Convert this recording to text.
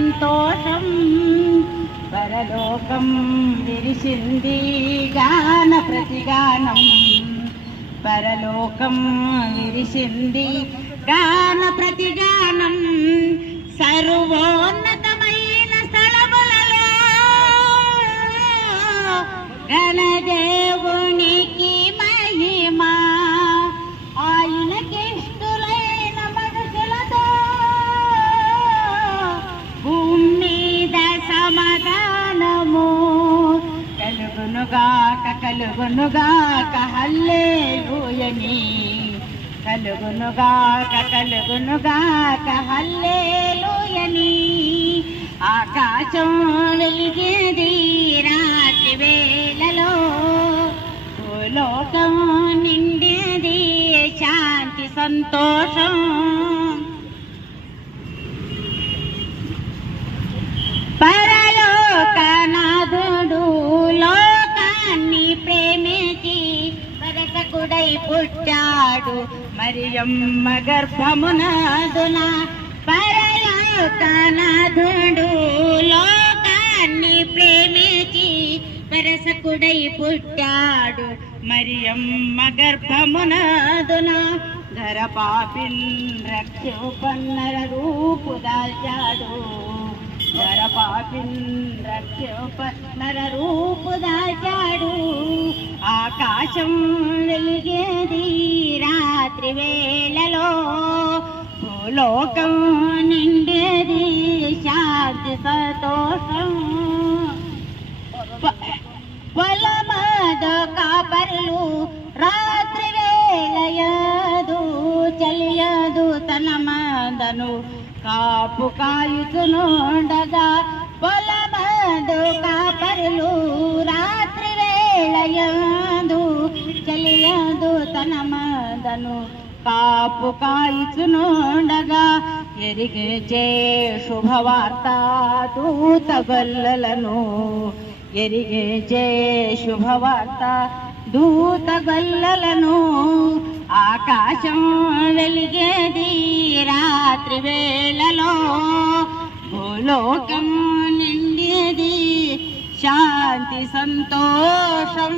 సంతోషం పరలోకం విరిసింది గాన ప్రతిగానం. పరలోకం విరిసింది గాన ప్రతిగానం. సర్వోన్నతమైన స్థలములలో గణదేవునికి కలుగునుగాక కలుగునుగాక హల్లేలూయని. కలుగునుగాక కలుగునుగాక హల్లేలూయని. ఆకాశం వెలిగేది రాత్రి వేళలో. లోకం నిండేది శాంతి సంతోషం. పుట్టాడు మరియమ్మ గర్భమునాదున పరలోకనాథుడు. లోకాన్ని ప్రేమించి పరసకుడై పుట్టాడు మరియమ్మ గర్భమునాదున. ధర పాపిన్ రక్షోపన్నర రూపు దాల్చాడు. ధర పాపిన్ రక్షోపన్నర రూపు దాల్చాడు. ఆకాశం వెలిగేది రాత్రి వేళలో. భూలోకం నిండేది శాంతి సంతోషం. పొలమాద కాపరులు రాత్రి వేళయదు చెలియదు తన మాదను కాపు కాయుచునుండగా. పొలమాదు చెలియదు కాపు కాయిచునుండగా ఎరిగే శుభవార్త దూత గొల్లలను ఎరిగే శుభవార్త దూత గొల్లలను ఆకాశం వెలిగేది రాత్రి వేళలో భూలోకం నిండేది శాంతి సంతోషం.